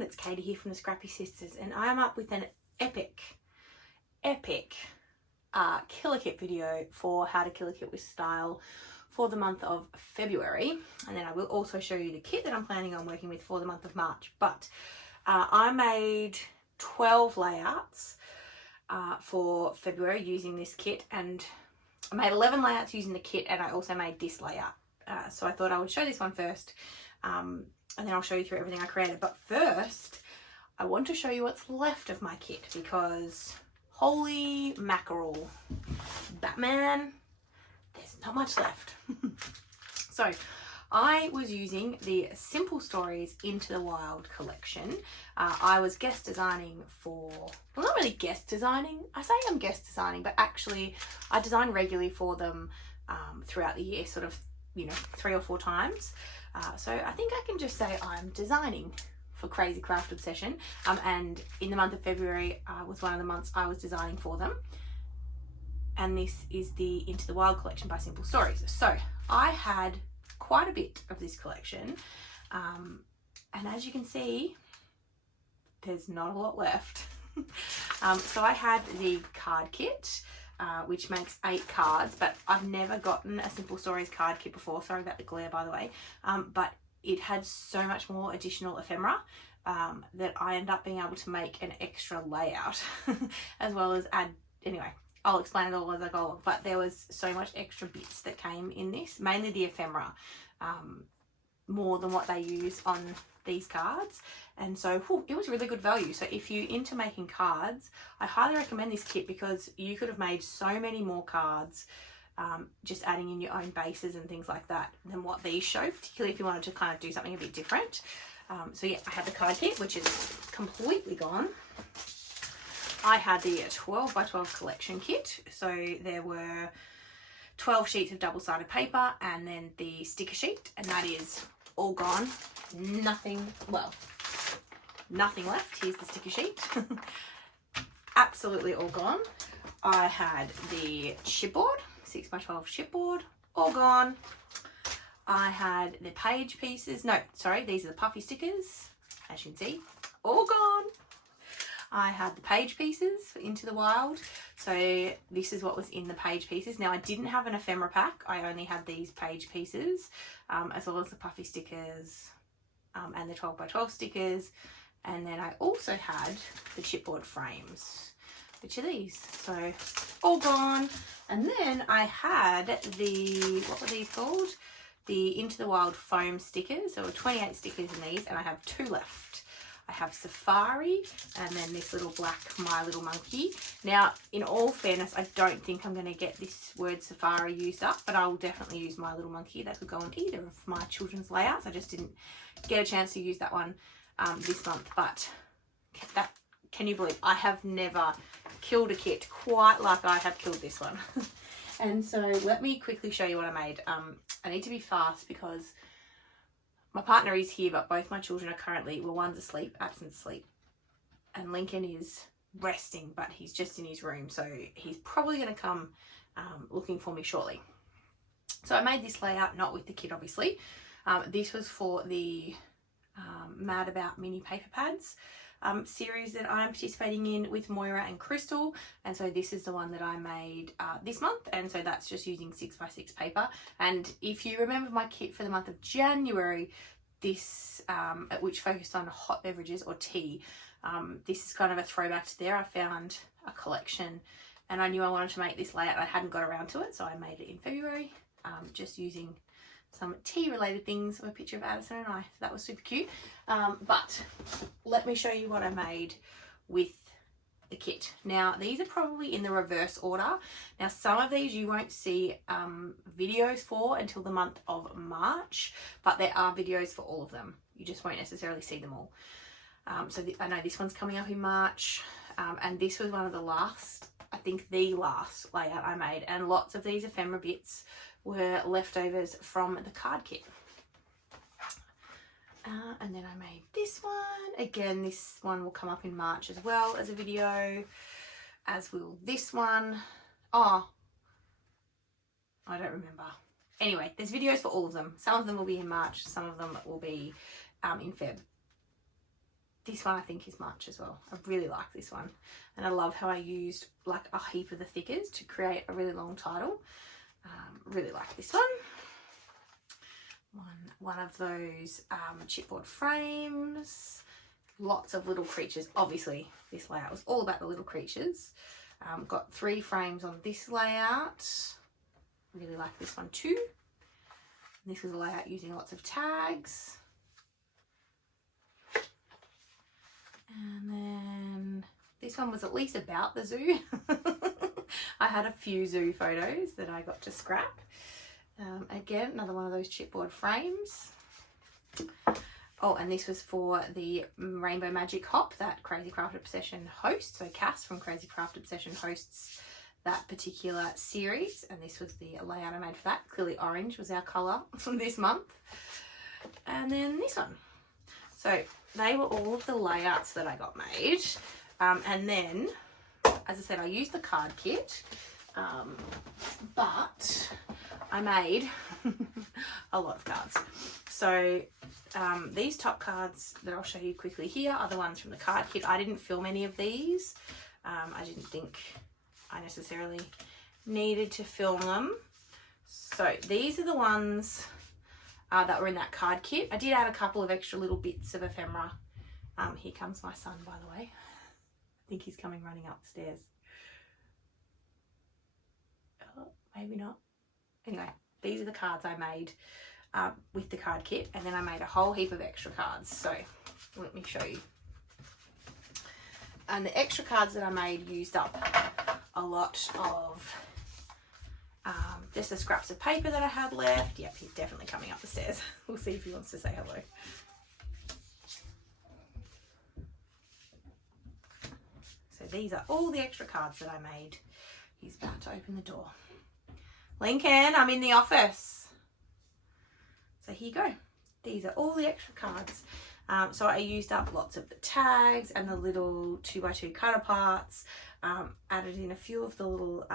everyone, it's Katie here from the Scrappy Sisters, and I am up with an epic killer kit video for how to killer kit with style for the month of February, and then I will also show you the kit that I'm planning on working with for the month of March. But I made 12 layouts for February using this kit, and I made 11 layouts using the kit, and I also made this layout. So I thought I would show this one first, and then I'll show you through everything I created. But first, I want to show you what's left of my kit, because holy mackerel, Batman, there's not much left. So I was using the Simple Stories Into the Wild collection. I was guest designing for, well, not really guest designing, I say I'm guest designing, but actually I design regularly for them throughout the year, sort of, you know, 3 or 4 times. So I think I can just say I'm designing for Crazy Craft Obsession, and in the month of February was one of the months I was designing for them. And this is the Into the Wild collection by Simple Stories. So I had quite a bit of this collection, and as you can see, there's not a lot left. So I had the card kit, which makes 8 cards, but I've never gotten a Simple Stories card kit before. Sorry about the glare, by the way. But it had so much more additional ephemera that I ended up being able to make an extra layout as well as add, anyway, I'll explain it all as I go along. But there was so much extra bits that came in this, mainly the ephemera, more than what they use on these cards. And so it was really good value. So if you're into making cards, I highly recommend this kit, because you could have made so many more cards just adding in your own bases and things like that than what these show, particularly if you wanted to kind of do something a bit different. So yeah, I had the card kit, which is completely gone. I had the 12 by 12 collection kit. So there were 12 sheets of double-sided paper and then the sticker sheet, and that is all gone. Nothing left. Here's the sticker sheet. Absolutely all gone. I had the chipboard, 6 by 12 chipboard, all gone. I had the page pieces. No, sorry, these are the puffy stickers, as you can see, all gone. I had the page pieces for Into the Wild. So this is what was in the page pieces. Now I didn't have an ephemera pack. I only had these page pieces, as well as the puffy stickers and the 12 by 12 stickers. And then I also had the chipboard frames, which are these. So all gone. And then I had the, what were these called? The Into the Wild foam stickers. There were 28 stickers in these, and I have 2 left. I have Safari and then this little black My Little Monkey. Now, in all fairness, I don't think I'm going to get this word Safari used up, but I will definitely use My Little Monkey. That could go on either of my children's layouts. I just didn't get a chance to use that one this month. But that, can you believe I have never killed a kit quite like I have killed this one. And so let me quickly show you what I made. I need to be fast because my partner is here, but both my children are currently, well, one's asleep, absent sleep, and Lincoln is resting, but he's just in his room, so he's probably going to come looking for me shortly. So I made this layout, not with the kit, obviously. This was for the Mad About mini paper pads series that I'm participating in with Moira and Crystal, and so this is the one that I made this month, and so that's just using 6 by 6 paper. And if you remember my kit for the month of January, this which focused on hot beverages or tea, this is kind of a throwback to there. I found a collection and I knew I wanted to make this layout. I hadn't got around to it, so I made it in February, just using some tea related things of a picture of Addison and I. So that was super cute. But let me show you what I made with the kit. Now these are probably in the reverse order. Now some of these you won't see videos for until the month of March, but there are videos for all of them. You just won't necessarily see them all. So I know this one's coming up in March, and this was one of the last, I think the last layout I made, and lots of these ephemera bits were leftovers from the card kit. And then I made this one. Again, this one will come up in March as well as a video, as will this one. Oh, I don't remember. Anyway, there's videos for all of them. Some of them will be in March, some of them will be in Feb. this one I think is much as well. I really like this one. And I love how I used like a heap of the thickers to create a really long title. Really like this one. One of those chipboard frames. Lots of little creatures. Obviously, this layout was all about the little creatures. Got 3 frames on this layout. Really like this one too. This was a layout using lots of tags. And then this one was at least about the zoo. I had a few zoo photos that I got to scrap. Again, another one of those chipboard frames. Oh, and this was for the Rainbow Magic Hop that Crazy Craft Obsession hosts. So Cass from Crazy Craft Obsession hosts that particular series. And this was the layout I made for that. Clearly orange was our colour from this month. And then this one. So they were all of the layouts that I got made. And then, as I said, I used the card kit. But I made a lot of cards. So these top cards that I'll show you quickly here are the ones from the card kit. I didn't film any of these. I didn't think I necessarily needed to film them. So these are the ones that were in that card kit. I did add a couple of extra little bits of ephemera. Here comes my son, by the way. I think he's coming running up the stairs. Oh, maybe not. Anyway, these are the cards I made with the card kit, and then I made a whole heap of extra cards. So let me show you. And the extra cards that I made used up a lot of just the scraps of paper that I had left. Yep, he's definitely coming up the stairs. We'll see if he wants to say hello. So these are all the extra cards that I made. He's about to open the door. Lincoln, I'm in the office. So here you go. These are all the extra cards. So I used up lots of the tags and the little 2x2 cut aparts. Added in a few of the little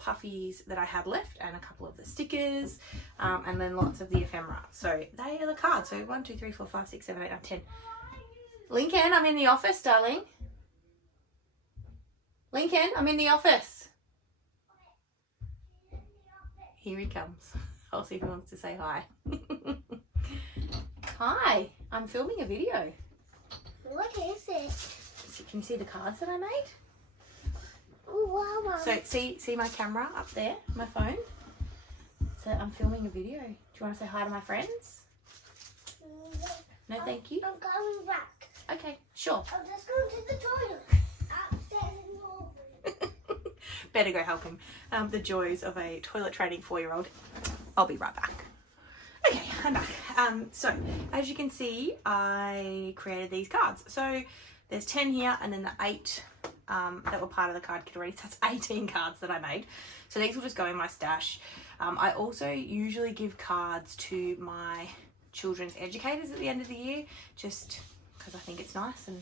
puffies that I had left and a couple of the stickers. And then lots of the ephemera. So they are the cards. So 1, 2, 3, 4, 5, 6, 7, 8, 9, 10. Lincoln, I'm in the office, darling. Lincoln, I'm in the office. Here he comes. I'll see if he wants to say hi. Hi, I'm filming a video. What is it? So can you see the cards that I made? Oh, wow. So see my camera up there, my phone? So I'm filming a video. Do you want to say hi to my friends? No, thank you. I'm coming back. Okay, sure. I'm just going to the toilet. Upstairs in your room. Better go help him. The joys of a toilet training 4-year-old. I'll be right back. Okay, I'm back. So as you can see, I created these cards. So there's 10 here and then the 8 that were part of the card kit already. So that's 18 cards that I made. So these will just go in my stash. I also usually give cards to my children's educators at the end of the year, just because I think it's nice and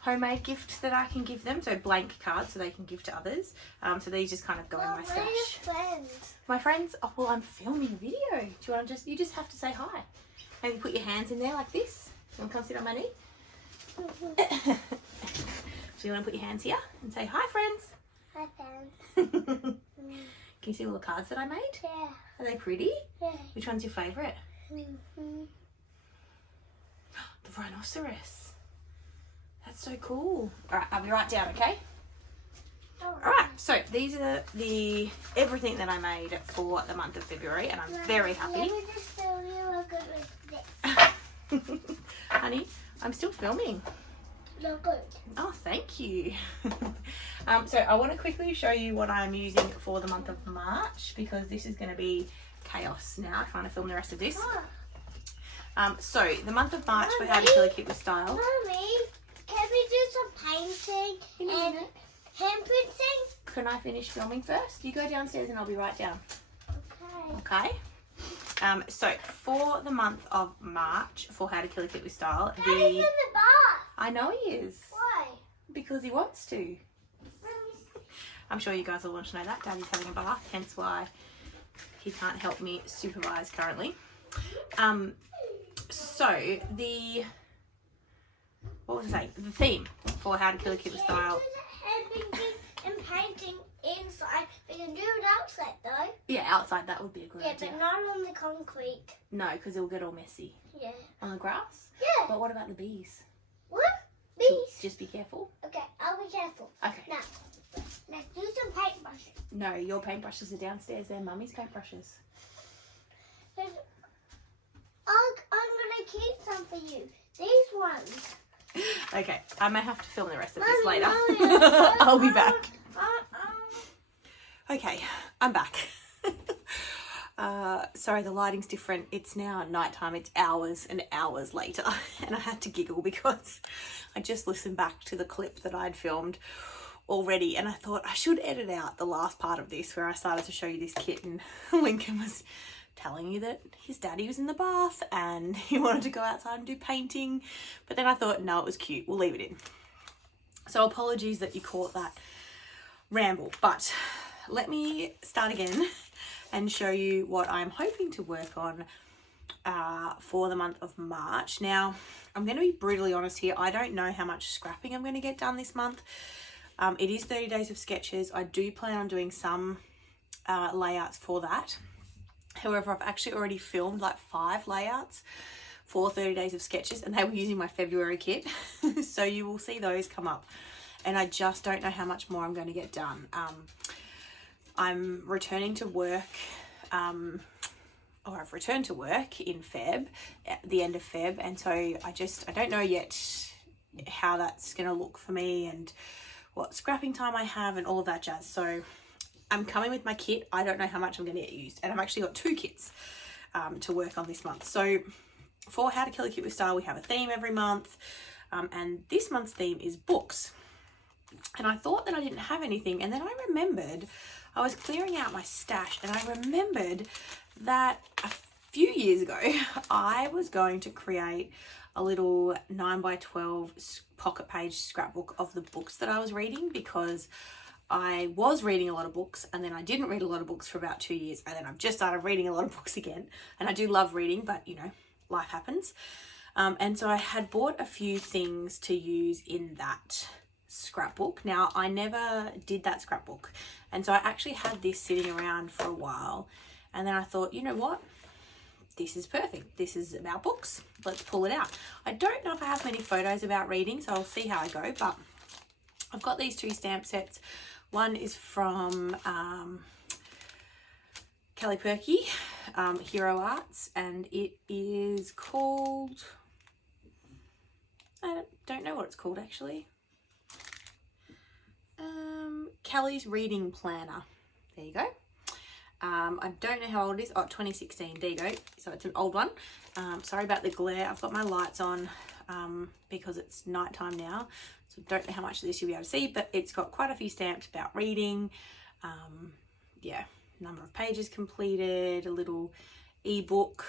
homemade gift that I can give them. So blank cards so they can give to others. So these just kind of go in my stash. Where are your friends? My friends? Oh, well, I'm filming a video. Do you want to you just have to say hi. Maybe put your hands in there like this. You want to come sit on my knee? So you want to put your hands here and say hi, friends. Hi, friends. Can you see all the cards that I made? Yeah. Are they pretty? Yeah. Which one's your favourite? Mm-hmm. The rhinoceros. That's so cool. All right, I'll be right down, okay? All right, so these are the everything that I made for the month of February, and I'm very happy. Let me just show you a good with this. Honey, I'm still filming. Look good. Oh, thank you. So I want to quickly show you what I'm using for the month of March, because this is going to be chaos now, trying to film the rest of this. So the month of March for How to Kill a Kid with Style. Mommy, can we do some painting and hand printing? Can I finish filming first? You go downstairs and I'll be right down. Okay. Okay. So for the month of March for How to Kill a Kid with Style, Daddy's in the bath. I know he is. Why? Because he wants to. I'm sure you guys all want to know that. Daddy's having a bath, hence why he can't help me supervise currently. So what was I saying? The theme for How to Kill a Kid with Style. Handpainting and painting inside. We can do it outside though. Yeah, outside that would be a good idea. Yeah, but not on the concrete. No, because it'll get all messy. Yeah. On the grass? Yeah. But what about the bees? What? Bees? Just be careful. Okay, I'll be careful. Okay. Now, let's do some paintbrushes. No, your paintbrushes are downstairs. They're Mummy's paintbrushes. I'm going to keep some for you. These ones. Okay, I may have to film the rest of this Mummy, later. Mummy, I'll be back. Okay, I'm back. Sorry, the lighting's different. It's now nighttime. It's hours and hours later. And I had to giggle because I just listened back to the clip that I'd filmed already. And I thought I should edit out the last part of this where I started to show you this kit and Lincoln was telling you that his daddy was in the bath and he wanted to go outside and do painting. But then I thought, no, it was cute. We'll leave it in. So apologies that you caught that ramble. But let me start again and show you what I'm hoping to work on for the month of March. Now, I'm going to be brutally honest here. I don't know how much scrapping I'm going to get done this month. It is 30 days of sketches. I do plan on doing some layouts for that. However, I've actually already filmed like 5 layouts for 30 days of sketches and they were using my February kit. So you will see those come up. And I just don't know how much more I'm going to get done. I'm returning to work, or I've returned to work in Feb, at the end of Feb. And so I don't know yet how that's going to look for me and what scrapping time I have and all of that jazz. So I'm coming with my kit. I don't know how much I'm going to get used. And I've actually got 2 kits to work on this month. So for How to Kill a Kid with Style, we have a theme every month. And this month's theme is books. And I thought that I didn't have anything. And then I remembered, I was clearing out my stash and I remembered that a few years ago, I was going to create a little 9x12 pocket page scrapbook of the books that I was reading, because I was reading a lot of books and then I didn't read a lot of books for about 2 years. And then I've just started reading a lot of books again. And I do love reading, but you know, life happens. And so I had bought a few things to use in that scrapbook. Now, I never did that scrapbook. And so I actually had this sitting around for a while. And then I thought, you know what? This is perfect. This is about books. Let's pull it out. I don't know if I have many photos about reading, so I'll see how I go. But I've got these 2 stamp sets. One is from Kelly Perky, Hero Arts, and it is called, I don't know what it's called actually. Kelly's Reading Planner. There you go. I don't know how old it is. Oh, 2016. There you go. So it's an old one. Sorry about the glare. I've got my lights on because it's nighttime now. So don't know how much of this you'll be able to see, but it's got quite a few stamps about reading. Yeah, number of pages completed, a little ebook,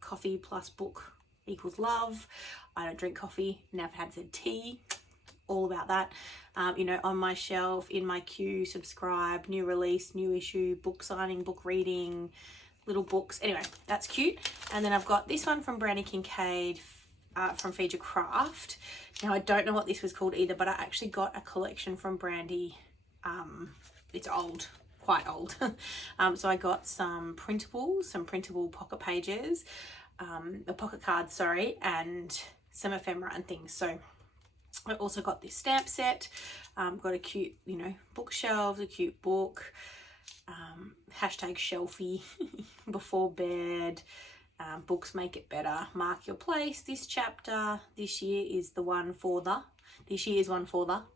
coffee plus book equals love. I don't drink coffee, never had said tea. All about that. You know, on my shelf, in my queue, subscribe, new release, new issue, book signing, book reading, little books. Anyway, that's cute. And then I've got this one from Brandy Kincaid from Feed Your Craft. Now, I don't know what this was called either, but I actually got a collection from Brandy. It's old, quite old. So I got some printable pocket pages, pocket cards, sorry, and some ephemera and things. So I also got this stamp set, got a cute, you know, bookshelves, a cute book, hashtag shelfie, before bed, books make it better, mark your place, this chapter, this year is one for the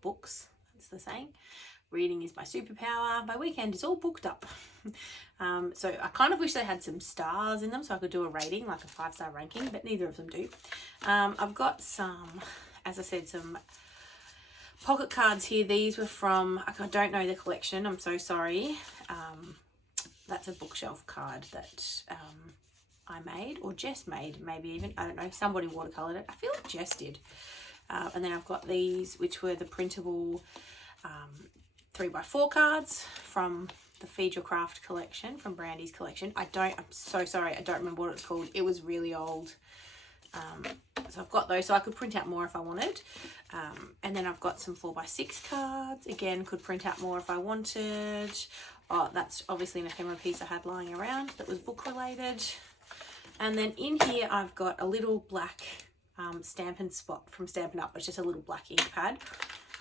books, that's the saying. Reading is my superpower. My weekend is all booked up. So I kind of wish they had some stars in them so I could do a rating, like a 5-star ranking, but neither of them do. I've got some, as I said, some pocket cards here. These were from, I don't know the collection, I'm so sorry. That's a bookshelf card that I made, or Jess made, maybe even, I don't know, somebody watercolored it. I feel like Jess did. And then I've got these, which were the printable 3x4 cards from the Feed Your Craft collection, from Brandy's collection. I'm so sorry, I don't remember what it's called. It was really old. So I've got those, so I could print out more if I wanted. And then I've got some 4x6 cards. Again, could print out more if I wanted. Oh, that's obviously an ephemera piece I had lying around that was book related. And then in here, I've got a little black Stampin' Spot from Stampin' Up. It's just a little black ink pad.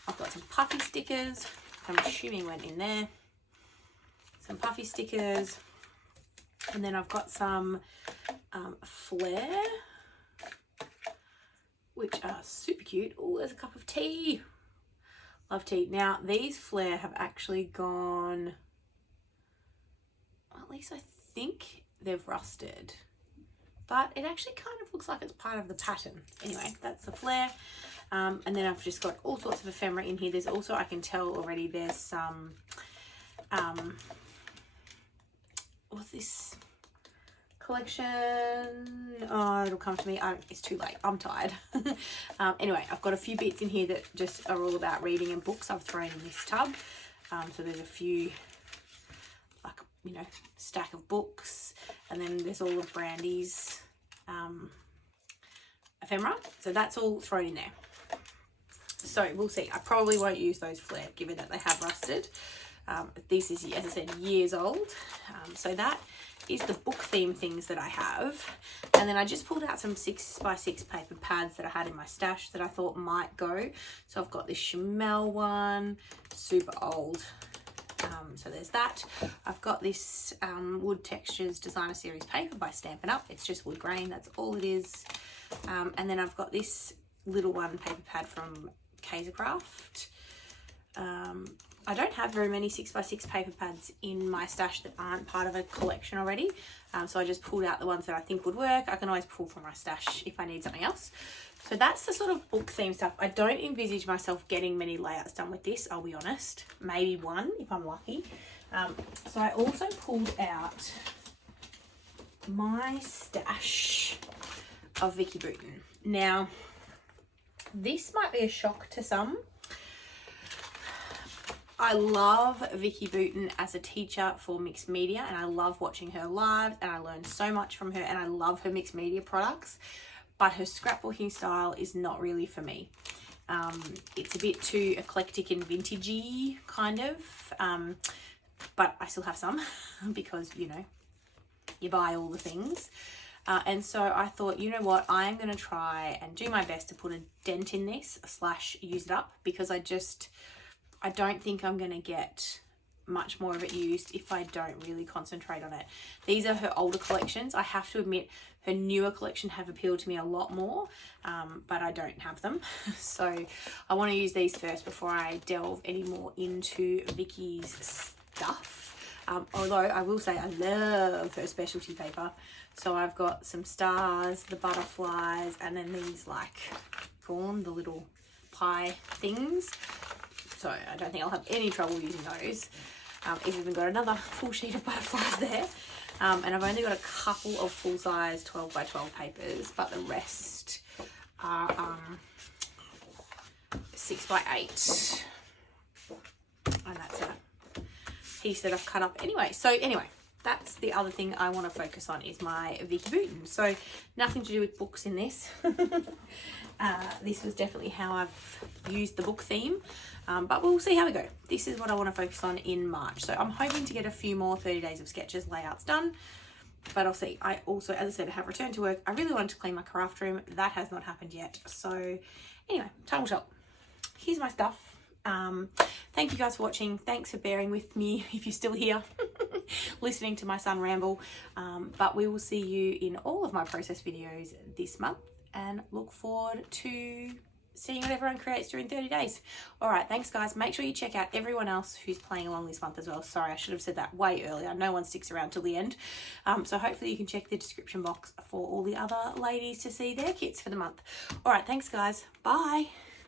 I've got some puffy stickers. I'm assuming went in there. Some puffy stickers. And then I've got some Flair, which are super cute. Oh, there's a cup of tea. Love tea. Now, these Flair have actually gone, well, at least I think they've rusted. But it actually kind of looks like it's part of the pattern. Anyway, that's the Flair. And then I've just got all sorts of ephemera in here. There's also, I can tell already, there's some, what's this collection? Oh, it'll come to me. It's too late. I'm tired. Anyway, I've got a few bits in here that just are all about reading and books I've thrown in this tub. So there's a few, like, you know, stack of books. And then there's all of Brandy's ephemera. So that's all thrown in there. So we'll see. I probably won't use those Flair, given that they have rusted. This is, as I said, years old. So that is the book theme things that I have. And then I just pulled out some 6x6 paper pads that I had in my stash that I thought might go. So I've got this Chamel one, super old. So there's that. I've got this Wood Textures Designer Series paper by Stampin' Up. It's just wood grain, that's all it is. And then I've got this little one paper pad from HTKAKWS. I don't have very many 6x6 paper pads in my stash that aren't part of a collection already. So I just pulled out the ones that I think would work. I can always pull from my stash if I need something else. So that's the sort of book theme stuff. I don't envisage myself getting many layouts done with this, I'll be honest. Maybe one if I'm lucky. So I also pulled out my stash of Vicky Bouton. Now, this might be a shock to some. I love Vicky Bouton as a teacher for mixed media, and I love watching her live, and I learned so much from her, and I love her mixed media products, but her scrapbooking style is not really for me. It's a bit too eclectic and vintagey kind of, but I still have some because, you know, you buy all the things. And so I thought, you know what, I'm going to try and do my best to put a dent in this / use it up, because I don't think I'm going to get much more of it used if I don't really concentrate on it. These are her older collections. I have to admit her newer collection have appealed to me a lot more, but I don't have them. So I want to use these first before I delve any more into Vicky's stuff. Although I will say I love her specialty paper. So I've got some stars, the butterflies, and then these like the little pie things. So I don't think I'll have any trouble using those. I've even got another full sheet of butterflies there. And I've only got a couple of full-size 12x12 papers, but the rest are 6x8. And that's a piece that I've cut up anyway. So anyway, that's the other thing I want to focus on is my Vicky Bouton. So nothing to do with books in this. This was definitely how I've used the book theme. But we'll see how we go. This is what I want to focus on in March. So I'm hoping to get a few more 30 Days of Sketches layouts done. But I'll see. I also, as I said, have returned to work. I really wanted to clean my craft room. That has not happened yet. So anyway, time will tell. Here's my stuff. Thank you guys for watching. Thanks for bearing with me if you're still here listening to my son ramble. But we will see you in all of my process videos this month, and look forward to seeing what everyone creates during 30 days. All right, thanks guys. Make sure you check out everyone else who's playing along this month as well. Sorry, I should have said that way earlier. No one sticks around till the end. So hopefully you can check the description box for all the other ladies to see their kits for the month. All right, thanks guys. Bye.